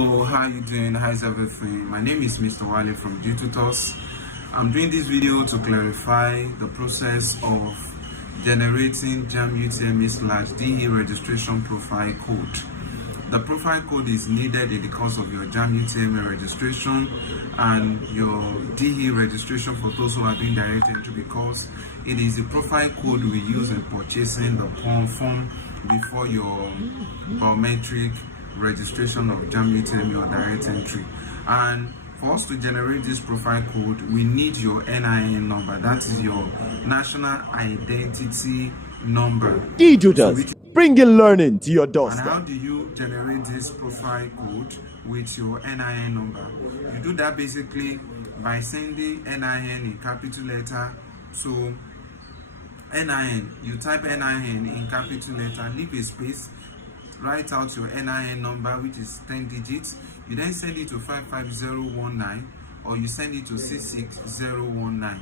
Hello, how you doing? How's everything? My name is Mr. Wale from DEE Tutors. I'm doing this video to clarify the process of generating JAMB UTME/DE registration profile code. The profile code is needed in the course of your JAMB UTME registration and your DE registration for those who are doing direct entry, because it is the profile code we use in purchasing the form before your biometric registration of JAMB UTME or direct entry. And for us to generate this profile code, we need your NIN number. That is your national identity number. DEE Tutors, bringing learning to your doorstep. And how do you generate this profile code with your NIN number? You do that basically by sending NIN in capital letter. So NIN, you type NIN in capital letter, leave a space, write out your NIN number, which is 10 digits. You then send it to 55019 or you send it to 66019.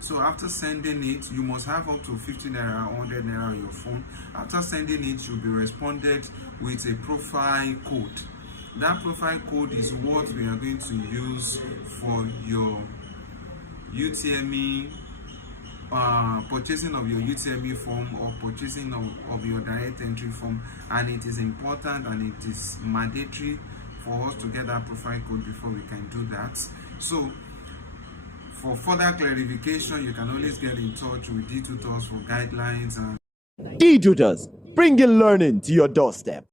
So after sending it, you must have up to 50 naira or 100 naira on your phone. After sending it, you'll be responded with a profile code. That profile code is what we are going to use for your UTME, purchasing of your UTME form or purchasing of your direct entry form. And it is important and it is mandatory for us to get that profile code before we can do that. So for further clarification, you can always get in touch with DEE Tutors for guidelines. DEE Tutors, bringing learning to your doorstep.